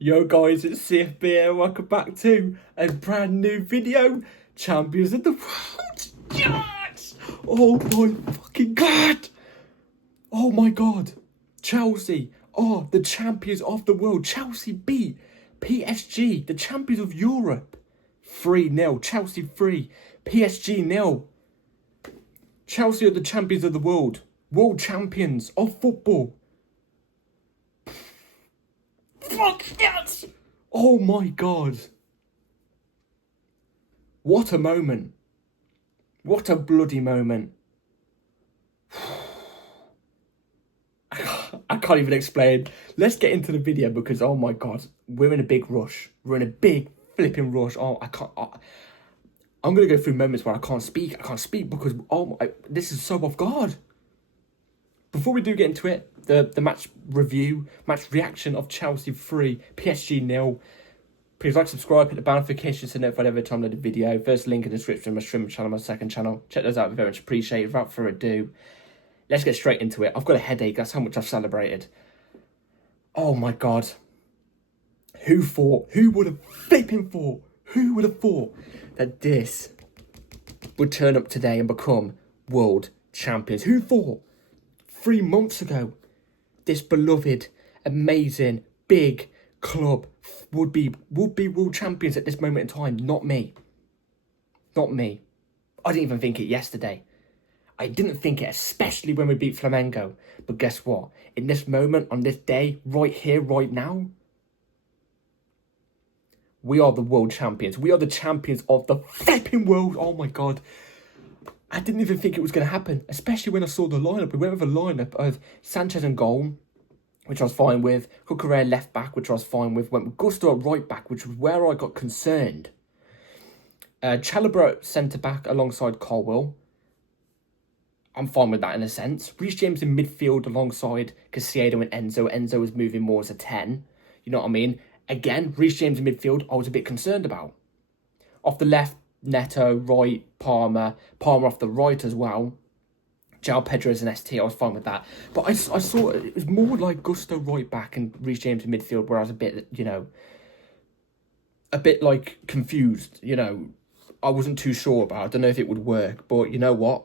Yo guys, it's CFB here. Welcome back to a brand new video. Champions of the world. Yes! Oh my fucking god. Oh my god. Chelsea are the champions of the world. Chelsea beat PSG, the champions of Europe. 3-0. Chelsea 3. PSG 0. Chelsea are the champions of the world. World champions of football. Fuck yes! Oh my god. What a moment. What a bloody moment. I can't even explain. Let's get into the video because, oh my god, we're in a big rush. We're in a big flipping rush. Oh, I can't. I'm going to go through moments where I can't speak. I can't speak because, this is so off guard. Before we do get into it, the match review, match reaction of Chelsea 3, PSG 0. Please like, subscribe, hit the bell notifications to notify every time I load a video. First link in the description, my streaming channel, my second channel. Check those out, very much appreciated. Without further ado, let's get straight into it. I've got a headache, that's how much I've celebrated. Oh my god. Who would have flipping thought? Who would have thought that this would turn up today and become world champions? Who thought 3 months ago this beloved, amazing, big club would be world champions at this moment in time? Not me. Not me. I didn't even think it yesterday. I didn't think it, especially when we beat Flamengo. But guess what? In this moment, on this day, right here, right now, we are the world champions. We are the champions of the flipping world. Oh my god. I didn't even think it was going to happen, especially when I saw the lineup. We went with a lineup of Sanchez and goal, which I was fine with. Cucurella left back, which I was fine with. Went with Gusto at right back, which was where I got concerned. Chalobah at centre back alongside Colwill. I'm fine with that in a sense. Reece James in midfield alongside Caicedo and Enzo. Enzo was moving more as a 10. You know what I mean? Again, Reece James in midfield, I was a bit concerned about. Off the left, Neto, right, Palmer off the right as well. João Pedro as an ST, I was fine with that. But I saw it was more like Gusto right back and Reece James in midfield, where I was a bit, a bit like confused, I wasn't too sure about. I don't know if it would work, but you know what?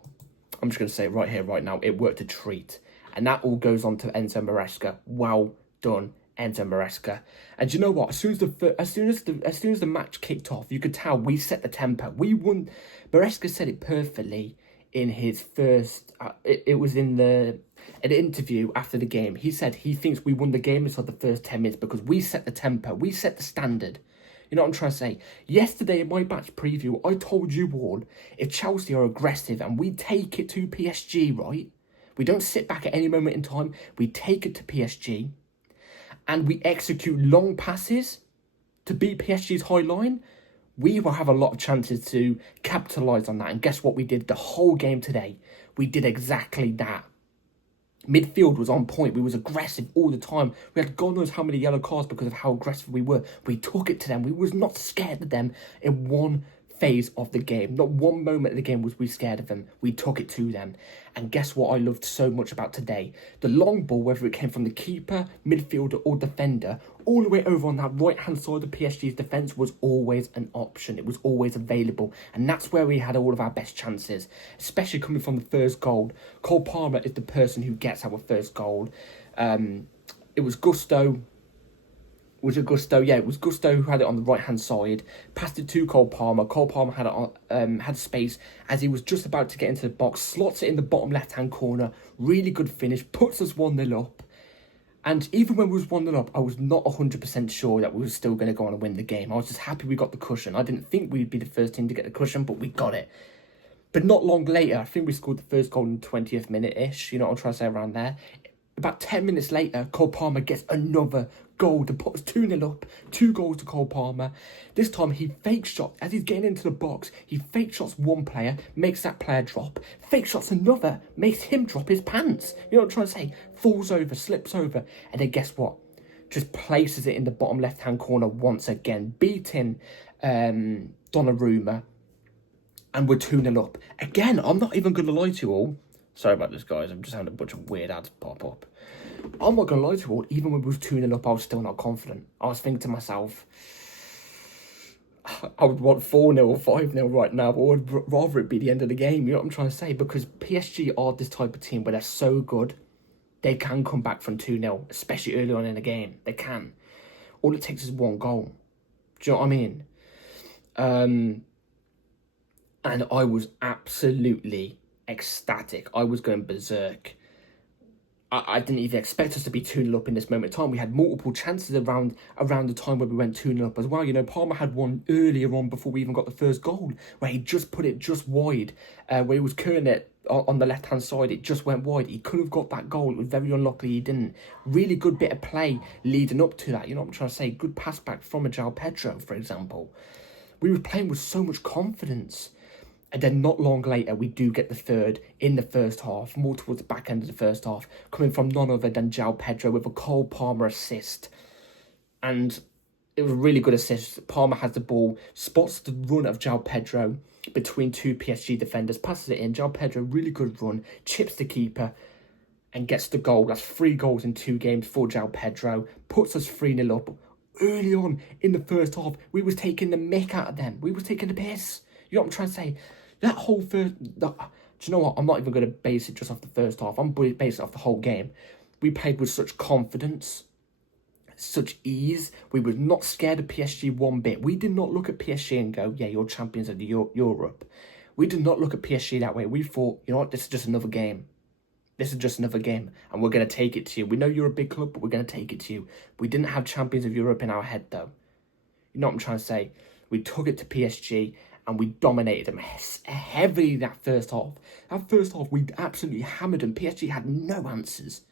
I'm just going to say it right here, right now, it worked a treat. And that all goes on to Enzo Maresca. Well done, Enzo Maresca. And you know what? As soon as the match kicked off, you could tell we set the tempo. We won. Maresca said it perfectly in his first. It was in an interview after the game. He said he thinks we won the game inside the first 10 minutes because we set the tempo. We set the standard. You know what I'm trying to say? Yesterday in my match preview, I told you all, if Chelsea are aggressive and we take it to PSG, right? We don't sit back at any moment in time. We take it to PSG and we execute long passes to beat PSG's high line. We will have a lot of chances to capitalise on that. And guess what we did the whole game today? We did exactly that. Midfield was on point. We was aggressive all the time. We had God knows how many yellow cards because of how aggressive we were. We took it to them. We was not scared of them in one phase of the game. Not one moment of the game was we scared of them. We took it to them. And guess what I loved so much about today? The long ball, whether it came from the keeper, midfielder or defender, all the way over on that right-hand side of PSG's defence was always an option. It was always available. And that's where we had all of our best chances, especially coming from the first goal. Cole Palmer is the person who gets our first goal. It was Gusto. Was it Gusto? Yeah, it was Gusto who had it on the right-hand side. Passed it to Cole Palmer. Cole Palmer had it on, had space as he was just about to get into the box. Slots it in the bottom left-hand corner. Really good finish. Puts us 1-0 up. And even when we was 1-0 up, I was not 100% sure that we were still going to go on and win the game. I was just happy we got the cushion. I didn't think we'd be the first team to get the cushion, but we got it. But not long later, I think we scored the first goal in the 20th minute-ish. You know what I'm trying to say around there. About 10 minutes later, Cole Palmer gets another goal to put us 2-0 up. 2 goals to Cole Palmer. This time he fake shot. As he's getting into the box, he fake shots one player, makes that player drop. Fake shots another, makes him drop his pants. You know what I'm trying to say? Falls over, slips over. And then guess what? Just places it in the bottom left-hand corner once again. Beating Donnarumma. And we're 2-0 up. Again, I'm not even going to lie to you all. Sorry about this, guys. I'm just having a bunch of weird ads pop up. I'm not going to lie to you all, even when we was 2-0 up, I was still not confident. I was thinking to myself, I would want 4-0 or 5-0 right now, or I'd rather it be the end of the game, you know what I'm trying to say? Because PSG are this type of team where they're so good, they can come back from 2-0, especially early on in the game. They can. All it takes is one goal. Do you know what I mean? And I was absolutely ecstatic. I was going berserk. I didn't even expect us to be 2-0 up in this moment in time. We had multiple chances around the time where we went 2-0 up as well. You know, Palmer had one earlier on before we even got the first goal, where he just put it just wide, where he was curling it on the left-hand side. It just went wide. He could have got that goal. It was very unlucky he didn't. Really good bit of play leading up to that. You know what I'm trying to say? Good pass back from a João Pedro, for example. We were playing with so much confidence. And then not long later, we do get the third in the first half, more towards the back end of the first half, coming from none other than João Pedro with a Cole Palmer assist. And it was a really good assist. Palmer has the ball, spots the run of João Pedro between two PSG defenders, passes it in. João Pedro, really good run, chips the keeper and gets the goal. That's 3 goals in 2 games for João Pedro, puts us 3-0 up. Early on in the first half, we was taking the mick out of them. We was taking the piss. You know what I'm trying to say? That whole first... do you know what? I'm not even going to base it just off the first half. I'm basing it off the whole game. We played with such confidence, such ease. We were not scared of PSG one bit. We did not look at PSG and go, yeah, you're champions of the Europe. We did not look at PSG that way. We thought, you know what? This is just another game. This is just another game, and we're going to take it to you. We know you're a big club, but we're going to take it to you. We didn't have champions of Europe in our head, though. You know what I'm trying to say? We took it to PSG, and we dominated them heavily that first half. That first half, we absolutely hammered them. PSG had no answers.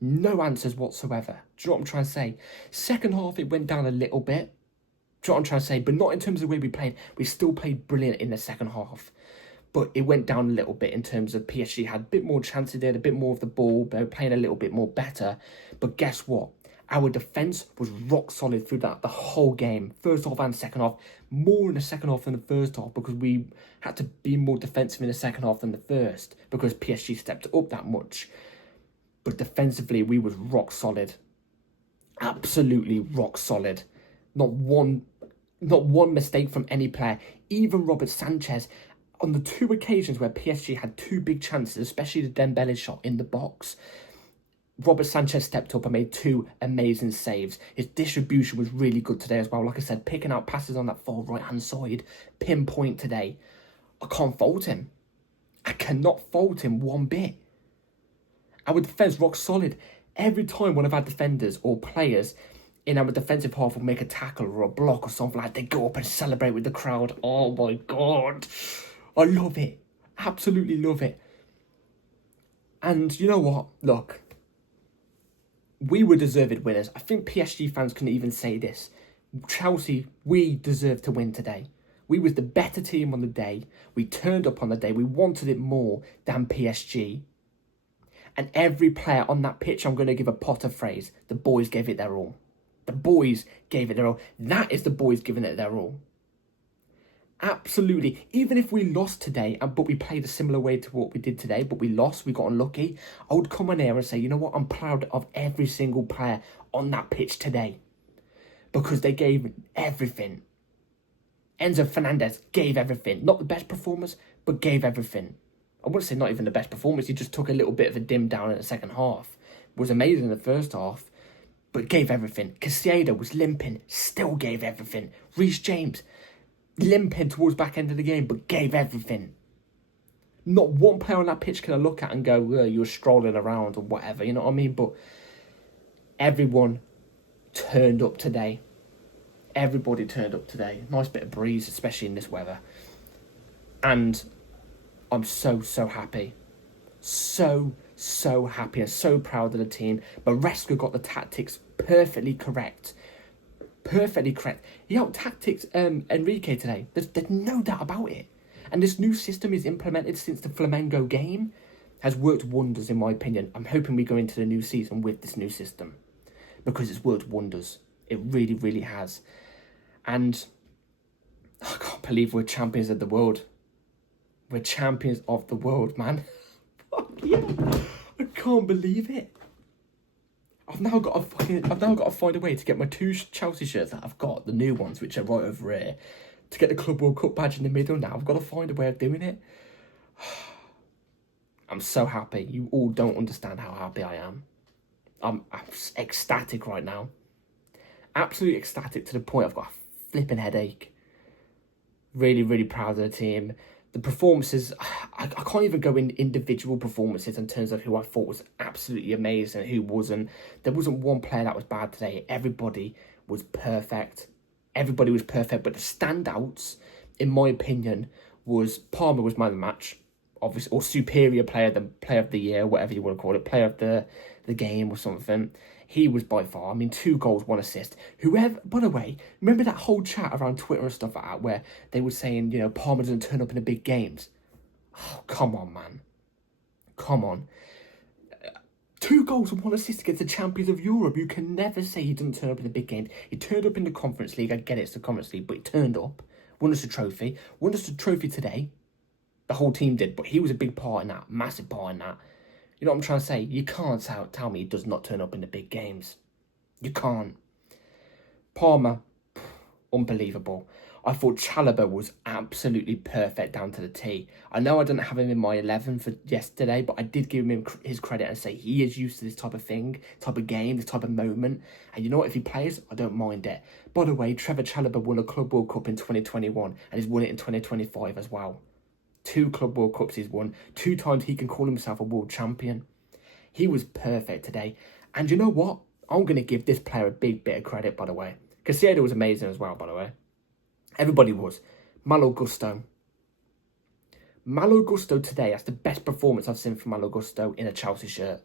No answers whatsoever. Do you know what I'm trying to say? Second half, it went down a little bit. Do you know what I'm trying to say? But not in terms of the way we played. We still played brilliant in the second half. But it went down a little bit in terms of PSG had a bit more chances there, a bit more of the ball. They were playing a little bit more better. But guess what? Our defence was rock solid through the whole game. First half and second half. More in the second half than the first half because we had to be more defensive in the second half than the first because PSG stepped up that much. But defensively, we was rock solid. Absolutely rock solid. Not one mistake from any player. Even Robert Sanchez, on the 2 occasions where PSG had 2 big chances, especially the Dembele shot in the box, Robert Sanchez stepped up and made 2 amazing saves. His distribution was really good today as well. Like I said, picking out passes on that far right-hand side, pinpoint today. I can't fault him. I cannot fault him one bit. Our defence rock solid. Every time one of our defenders or players in our defensive half will make a tackle or a block or something like that, they go up and celebrate with the crowd. Oh my God. I love it. Absolutely love it. And you know what? Look. We were deserved winners. I think PSG fans can even say this. Chelsea, we deserve to win today. We was the better team on the day. We turned up on the day. We wanted it more than PSG. And every player on that pitch, I'm going to give a Potter phrase. The boys gave it their all. The boys gave it their all. That is the boys giving it their all. Absolutely. Even if we lost today, but we played a similar way to what we did today, but we lost, we got unlucky, I would come on here and say, you know what, I'm proud of every single player on that pitch today. Because they gave everything. Enzo Fernandez gave everything. Not the best performers, but gave everything. I wouldn't say not even the best performance, he just took a little bit of a dim down in the second half. Was amazing in the first half, but gave everything. Caicedo was limping, still gave everything. Reece James, limping towards back end of the game, but gave everything. Not one player on that pitch can I look at and go, well, you were strolling around or whatever, you know what I mean? But everyone turned up today. Everybody turned up today. Nice bit of breeze, especially in this weather. And I'm so happy. So happy and so proud of the team. Maresca got the tactics perfectly correct. Perfectly correct. He out-tactics Enrique today. There's no doubt about it. And this new system is implemented since the Flamengo game. Has worked wonders in my opinion. I'm hoping we go into the new season with this new system. Because it's worked wonders. It really, really has. And I can't believe we're champions of the world. We're champions of the world, man. Fuck yeah. I can't believe it. I've now got to find a way to get my 2 Chelsea shirts that I've got, the new ones, which are right over here, to get the Club World Cup badge in the middle now. I've got to find a way of doing it. I'm so happy. You all don't understand how happy I am. I'm ecstatic right now. Absolutely ecstatic to the point I've got a flipping headache. Really, really proud of the team. The performances, I can't even go in individual performances in terms of who I thought was absolutely amazing and who wasn't. There wasn't one player that was bad today. Everybody was perfect. Everybody was perfect. But the standouts, in my opinion, was Palmer was man of the match, obviously, or superior player than player of the year, whatever you want to call it, player of the game or something. He was by far, 2 goals, 1 assist. Whoever, by the way, remember that whole chat around Twitter and stuff like that where they were saying, Palmer doesn't turn up in the big games? Oh, come on, man. Come on. 2 goals and 1 assist against the champions of Europe. You can never say he doesn't turn up in the big games. He turned up in the Conference League. I get it's the Conference League, but he turned up. Won us a trophy. Won us a trophy today. The whole team did, but he was a big part in that. Massive part in that. You know what I'm trying to say? You can't tell me he does not turn up in the big games. You can't. Palmer, unbelievable. I thought Chalobah was absolutely perfect down to the T. I know I didn't have him in my 11 for yesterday, but I did give him his credit and say he is used to this type of thing, type of game, this type of moment. And you know what? If he plays, I don't mind it. By the way, Trevor Chalobah won a Club World Cup in 2021 and he's won it in 2025 as well. 2 Club World Cups he's won. 2 times he can call himself a world champion. He was perfect today. And you know what? I'm going to give this player a big bit of credit, by the way. Caicedo was amazing as well, by the way. Everybody was. Malo Gusto. Malo Gusto today, that's the best performance I've seen from Malo Gusto in a Chelsea shirt.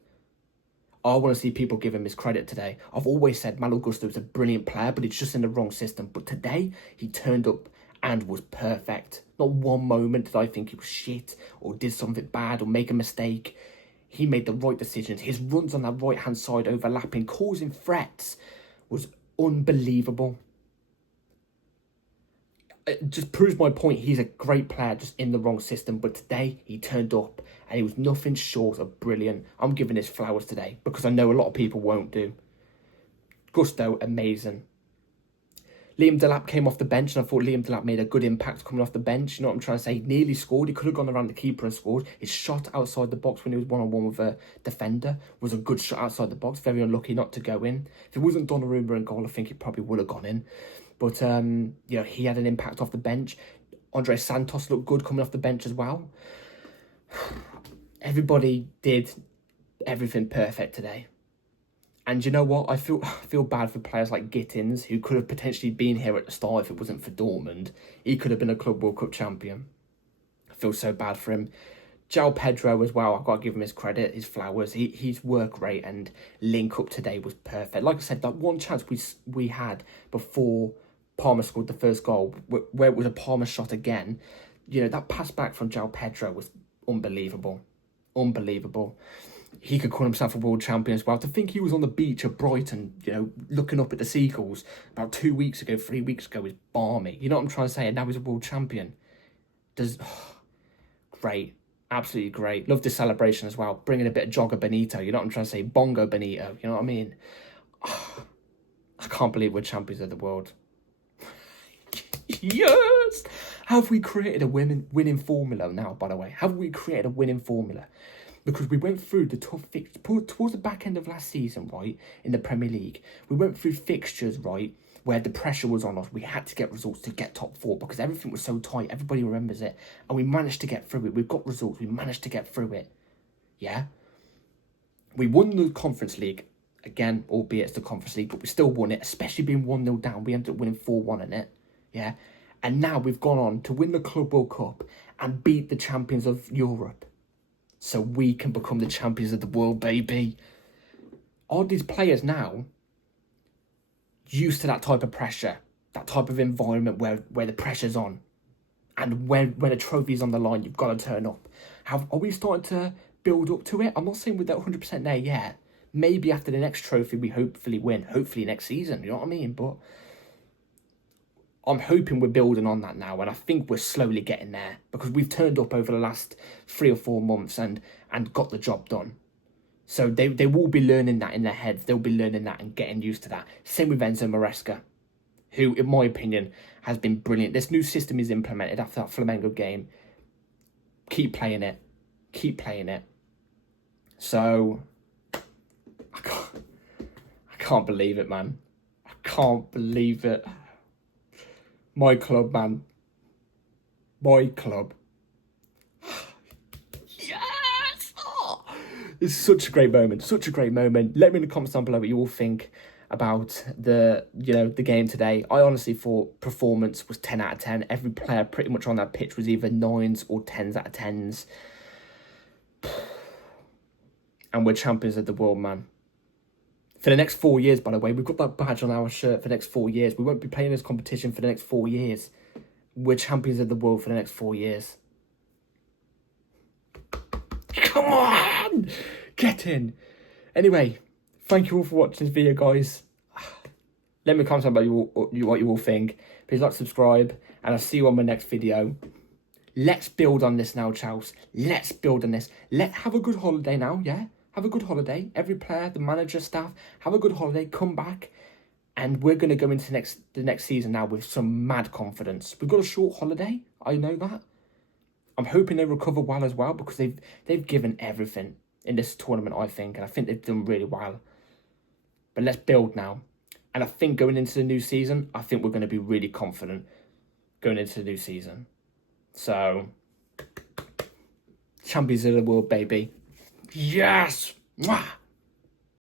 I want to see people give him his credit today. I've always said Malo Gusto is a brilliant player, but it's just in the wrong system. But today, he turned up and was perfect. Not one moment did I think he was shit or did something bad or make a mistake. He made the right decisions. His runs on that right-hand side overlapping, causing threats, was unbelievable. It just proves my point. He's a great player, just in the wrong system. But today, he turned up and he was nothing short of brilliant. I'm giving his flowers today because I know a lot of people won't do. Gusto, amazing. Liam Delap came off the bench, and I thought Liam Delap made a good impact coming off the bench. You know what I'm trying to say? He nearly scored. He could have gone around the keeper and scored. His shot outside the box when he was one-on-one with a defender was a good shot outside the box. Very unlucky not to go in. If it wasn't Donnarumma in goal, I think it probably would have gone in. But, he had an impact off the bench. Andre Santos looked good coming off the bench as well. Everybody did everything perfect today. And you know what? I feel bad for players like Gittins, who could have potentially been here at the start if it wasn't for Dortmund. He could have been a Club World Cup champion. I feel so bad for him. João Pedro as well, I've got to give him his credit, his flowers. His work rate and link up today was perfect. Like I said, that one chance we had before Palmer scored the first goal, where it was a Palmer shot again, that pass back from João Pedro was unbelievable. Unbelievable. He could call himself a world champion as well. To think he was on the beach at Brighton, looking up at the seagulls about 3 weeks ago is balmy. You know what I'm trying to say? And now he's a world champion. Great. Absolutely great. Love this celebration as well. Bringing a bit of Jogger Benito. You know what I'm trying to say? Bongo Benito. You know what I mean? I can't believe we're champions of the world. Yes! Have we created a winning formula now, by the way? Have we created a winning formula? Because we went through the tough fixtures towards the back end of last season, right, in the Premier League. We went through fixtures, right, where the pressure was on us. We had to get results to get top 4 because everything was so tight. Everybody remembers it. And we managed to get through it. We've got results. We managed to get through it. Yeah? We won the Conference League. Again, albeit it's the Conference League, but we still won it, especially being 1-0 down. We ended up winning 4-1 in it. Yeah? And now we've gone on to win the Club World Cup and beat the champions of Europe. So we can become the champions of the world, baby. Are these players now used to that type of pressure, that type of environment where the pressure's on? And when a trophy's on the line, you've got to turn up. Are we starting to build up to it? I'm not saying we're 100% there yet. Maybe after the next trophy, we hopefully win. Hopefully next season, you know what I mean? But I'm hoping we're building on that now, and I think we're slowly getting there because we've turned up over the last 3 or 4 months and got the job done. So they will be learning that in their heads. They'll be learning that and getting used to that. Same with Enzo Maresca, who, in my opinion, has been brilliant. This new system is implemented after that Flamengo game. Keep playing it. Keep playing it. So, I can't believe it, man. I can't believe it. My club, man. My club. Yes! Oh, it's such a great moment. Such a great moment. Let me in the comments down below what you all think about the game today. I honestly thought performance was 10 out of 10. Every player pretty much on that pitch was either 9s or 10s out of 10s. And we're champions of the world, man. For the next 4 years, by the way, we've got that badge on our shirt for the next 4 years. We won't be playing this competition for the next 4 years. We're champions of the world for the next 4 years. Come on! Get in. Anyway, thank you all for watching this video, guys. Let me comment about what you all think. Please like, subscribe, and I'll see you on my next video. Let's build on this now, Chels. Let's build on this. Have a good holiday now, yeah? Have a good holiday. Every player, the manager, staff, have a good holiday. Come back. And we're going to go into the next season now with some mad confidence. We've got a short holiday. I know that. I'm hoping they recover well as well, because they've given everything in this tournament, I think. And I think they've done really well. But let's build now. And I think going into the new season, I think we're going to be really confident going into the new season. So, champions of the world, baby. Yes! Mwah!